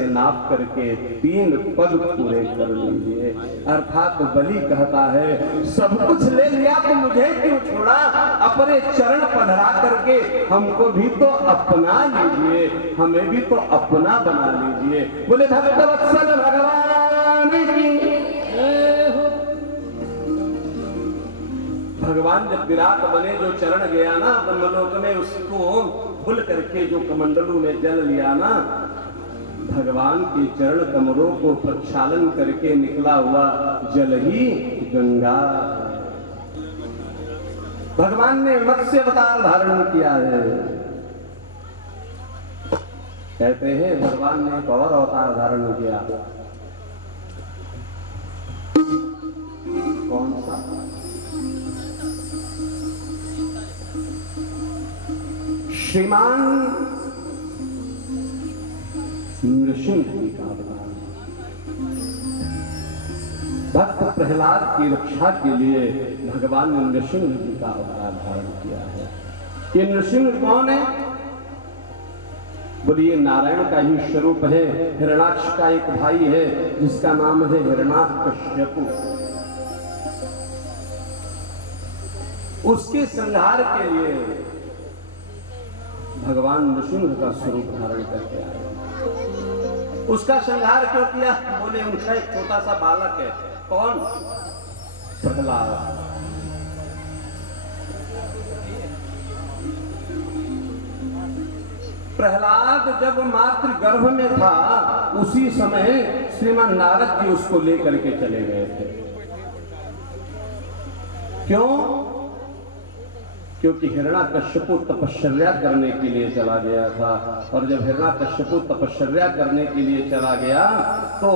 से नाप करके 3 पग पूरे कर लीजिए। अर्थात बलि कहता है सब कुछ ले लिया तो मुझे क्यों छोड़ा, अपने चरण पधरा करके हमको भी तो अपना लीजिए, हमें भी तो अपना बना लीजिए। बोले भक्तवत्सल भगवान की। भगवान जब विराट बने, जो चरण गया ना ब्रह्मलोक में, उसको भूल करके जो कमंडलू में जल लिया ना, भगवान के चरण कमलों को प्रक्षालन करके निकला हुआ जल ही गंगा। भगवान ने मत्स्य अवतार धारण किया है। कहते हैं भगवान ने एक और अवतार धारण किया। कौन सा? श्रीमान नृसिंह जी का अवतार। भक्त प्रहलाद की रक्षा के लिए भगवान ने नृसिंह जी का अवतार धारण किया है। ये नृसिंह कौन है? बोलिए नारायण का ही स्वरूप है। हिरणाक्ष का एक भाई है जिसका नाम है हिरण्याकश्यपु। उसके संहार के लिए भगवान नृसिंह का स्वरूप धारण करके आए। उसका संहार क्यों किया? बोले उनका एक छोटा सा बालक है। कौन? प्रहलाद। प्रहलाद जब मातृ गर्भ में था उसी समय श्रीमान नारद जी उसको लेकर के चले गए थे। क्यों? क्योंकि हिरण्याकश्यपु तपश्चर्या करने के लिए चला गया था, और जब हिरण्याकश्यपु तपश्चर्या करने के लिए चला गया तो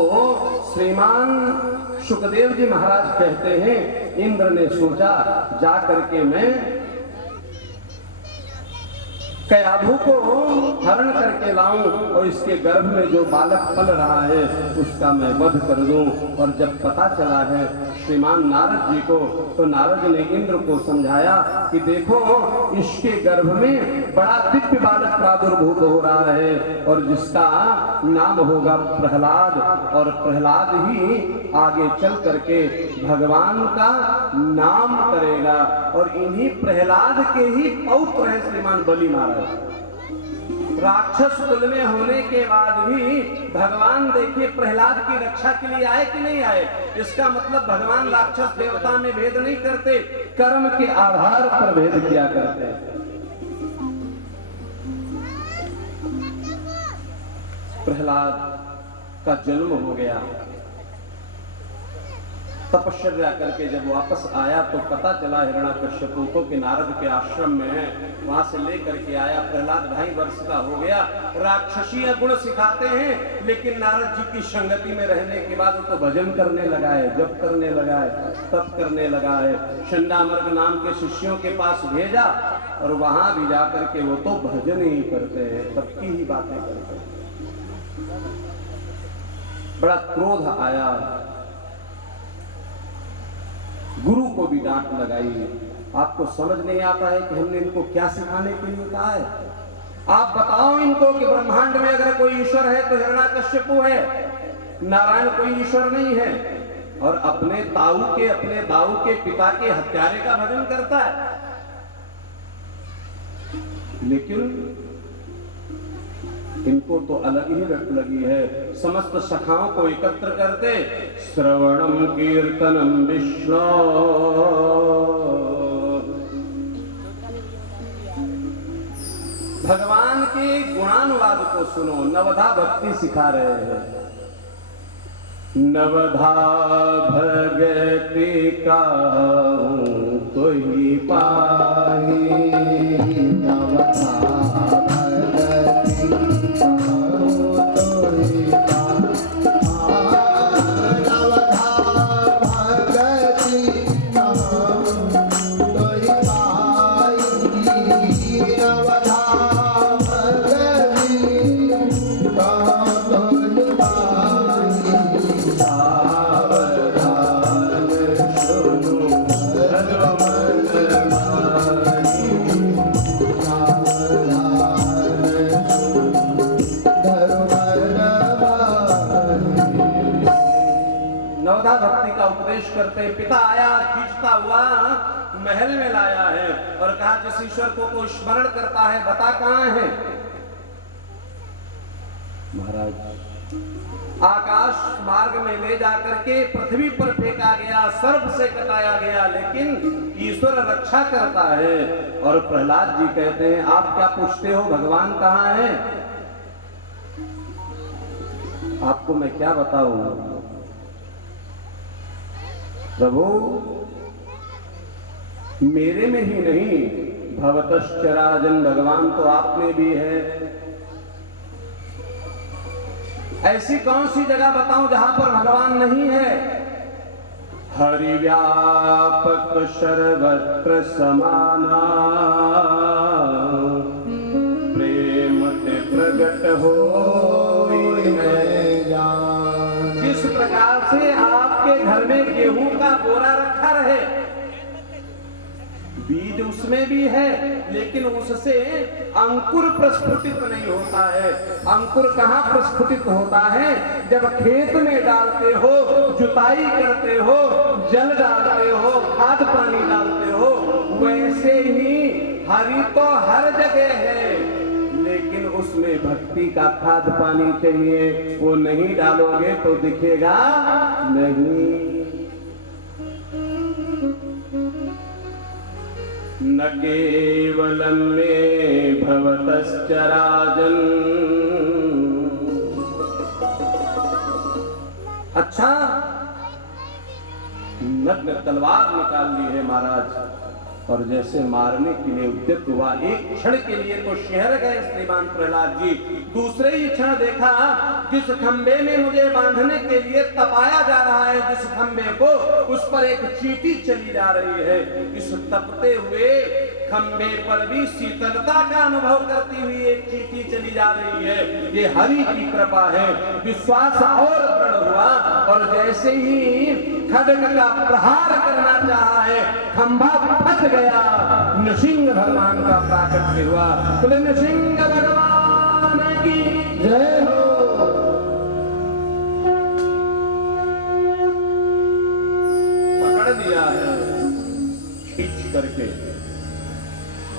श्रीमान शुकदेव जी महाराज कहते हैं इंद्र ने सोचा जा करके मैं कयाधु को हरण करके लाऊं और इसके गर्भ में जो बालक पल रहा है उसका मैं वध कर दूं। और जब पता चला है श्रीमान नारद जी को, तो नारद ने इंद्र को समझाया कि देखो इसके गर्भ में बड़ा दिव्य बालक प्रादुर्भूत हो रहा है और जिसका नाम होगा प्रहलाद, और प्रहलाद ही आगे चल करके भगवान का नाम करेगा। और इन्हीं प्रहलाद के ही पौत्र है श्रीमान बलि महाराज। राक्षस कुल में होने के बाद भी भगवान देखिए प्रहलाद की रक्षा के लिए आए कि नहीं आए। इसका मतलब भगवान राक्षस देवता में भेद नहीं करते, कर्म के आधार पर भेद किया करते हैं। प्रहलाद का जन्म हो गया, तपश्चर्या करके जब वापस आया तो पता चला हिरण्याकश्यपु को कि नारद के आश्रम में है। वहां से लेकर के आया। प्रहलाद 2.5 वर्ष का हो गया। राक्षसीय गुण सिखाते हैं, लेकिन नारद जी की संगति में रहने के बाद वो तो भजन करने लगा है, जप करने लगा है, तप करने लगा है। शंडामर्ग नाम के शिष्यों के पास भेजा और वहां भी जाकर के वो तो भजन ही करते हैं, तप की ही बातें करते हैं। बड़ा क्रोध आया, गुरु को भी डांट लगाई। आपको समझ नहीं आता है कि हमने इनको क्या सिखाने के लिए कहा है? आप बताओ इनको कि ब्रह्मांड में अगर कोई ईश्वर है तो हिरण्याकश्यपु है, नारायण कोई ईश्वर नहीं है। और अपने दाऊ के पिता के हत्यारे का भजन करता है। लेकिन इनको तो अलग ही रट लगी है। समस्त शाखाओं को एकत्र करते, श्रवणम कीर्तनम विष्णु, भगवान के गुणानुवाद को सुनो। नवधा भक्ति सिखा रहे हैं। नवधा भगति का तो ही पाही, नवधा भक्ति का उपदेश करते। पिता आया खींचता हुआ महल में लाया है और कहा जिस ईश्वर को स्मरण करता है बता कहां है। महाराज आकाश मार्ग में ले जाकर के पृथ्वी पर फेंका गया, सर्प से कटाया गया, लेकिन ईश्वर रक्षा करता है। और प्रहलाद जी कहते हैं आप क्या पूछते हो भगवान कहाँ है? आपको मैं क्या बताऊं प्रभु, मेरे में ही नहीं भवतश्चराजन, भगवान तो आप में भी है। ऐसी कौन सी जगह बताऊं जहां पर भगवान नहीं है? हरि व्यापक सर्वत्र समाना, प्रेम ते प्रगट हो जिस प्रकार से आपके घर में गेहूं का बोरा रखा रहे, बीज उसमें भी है लेकिन उससे अंकुर प्रस्फुटित नहीं होता है। अंकुर कहाँ प्रस्फुटित होता है? जब खेत में डालते हो, जुताई करते हो, जल डालते हो, खाद पानी डालते हो, वैसे ही हरि तो हर जगह है लेकिन उसमें भक्ति का खाद पानी चाहिए। वो नहीं डालोगे तो दिखेगा नहीं। न केवलं मे भवतश्चराजन्। अच्छा, नग्न तलवार निकाल ली है महाराज और जैसे मारने के लिए उद्यत हुआ, एक क्षण के लिए तो शहर गए श्रीमान प्रहलाद जी। दूसरे ही क्षण देखा जिस खंबे में मुझे बांधने के लिए तपाया जा रहा है, जिस खंबे को, उस पर एक चींटी चली जा रही है। इस तपते हुए खंबे पर भी शीतलता का अनुभव करती हुई एक चींटी चली जा रही है। ये हरि की कृपा है। विश्वास और दृढ़ हुआ और जैसे ही खड्ग का प्रहार करना चाहा है, खंभा फट गया। नृसिंह भगवान का प्राकट्य हुआ। बोले नृसिंह भगवान की जय हो। पकड़ दिया है, खींच करके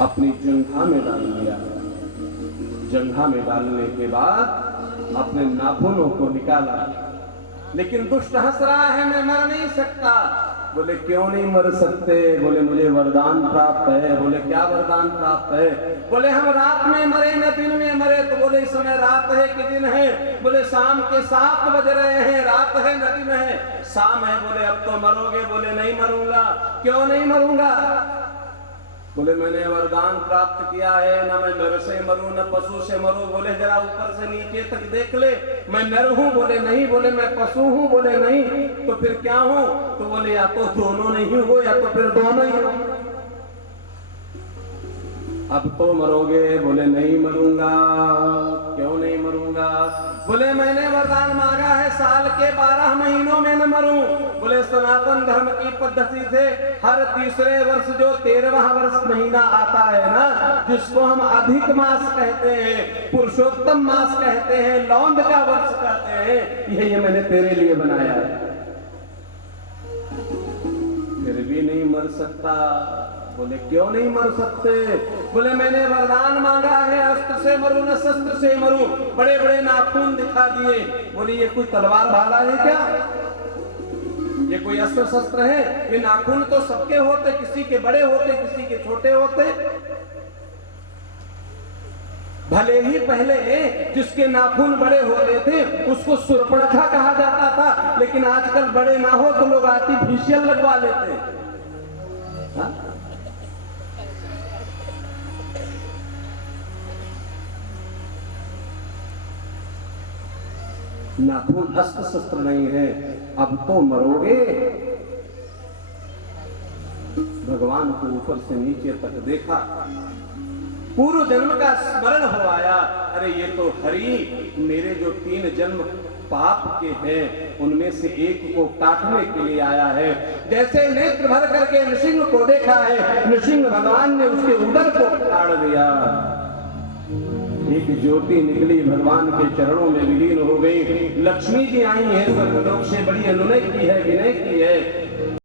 अपनी जंघा में डाल दिया। जंघा में डालने के बाद अपने नाखूनों को निकाला, लेकिन दुष्ट हंस रहा है, मैं मर नहीं सकता। बोले क्यों नहीं मर सकते? बोले मुझे वरदान प्राप्त है। बोले क्या वरदान प्राप्त है? बोले हम रात में मरे न दिन में मरे। तो बोले इस समय रात है कि दिन है? बोले शाम के 7 बज रहे हैं, रात है न दिन है? शाम है। बोले अब तो मरोगे? बोले नहीं मरूंगा। क्यों नहीं मरूंगा? बोले मैंने वरदान प्राप्त किया है, न मैं नर से मरूं न पशु से मरूं। बोले जरा ऊपर से नीचे तक देख ले, मैं नर हूं? बोले नहीं। बोले मैं पशु हूं? बोले नहीं। तो फिर क्या हूं? तो बोले या तो दोनों नहीं हो या तो फिर दोनों ही हो। अब तो मरोगे? बोले नहीं मरूंगा। क्यों नहीं मरूंगा? बोले मैंने वरदान मांगा है साल के 12 महीनों में न मरूं। बोले सनातन धर्म की पद्धति से हर तीसरे वर्ष जो 13वां वर्ष महीना आता है ना, जिसको हम अधिक मास कहते हैं, पुरुषोत्तम मास कहते हैं, लौंड का वर्ष कहते हैं, ये मैंने तेरे लिए बनाया है। फिर भी नहीं मर सकता। बोले क्यों नहीं मर सकते? बोले मैंने वरदान मांगा है अस्त्र से मरूं न शस्त्र से मरूं। बड़े बड़े नाखून दिखा दिए। बोले ये कोई तलवार भाला है क्या? ये कोई अस्त्र शस्त्र है? ये नाखून तो सबके होते, किसी के बड़े होते किसी के छोटे होते। भले ही पहले जिसके नाखून बड़े होते थे उसको सुरपड़खा कहा जाता था, लेकिन आजकल बड़े ना हो तो लोग आर्टिफिशियल लगवा लेते हैं। नाखून अस्त्र शस्त्र नहीं है। अब तो मरोगे। भगवान को ऊपर से नीचे तक देखा, पूर्व जन्म का स्मरण हो आया। अरे ये तो हरि मेरे जो 3 जन्म पाप के हैं उनमें से एक को काटने के लिए आया है। जैसे नेत्र भर करके नृसिंह को देखा है, नृसिंह भगवान ने उसके उदर को काट दिया। एक ज्योति निकली, भगवान के चरणों में विलीन हो गई। लक्ष्मी जी आई हैं, स्वर्गलोक से बड़ी अनुनय की है, विनय की है।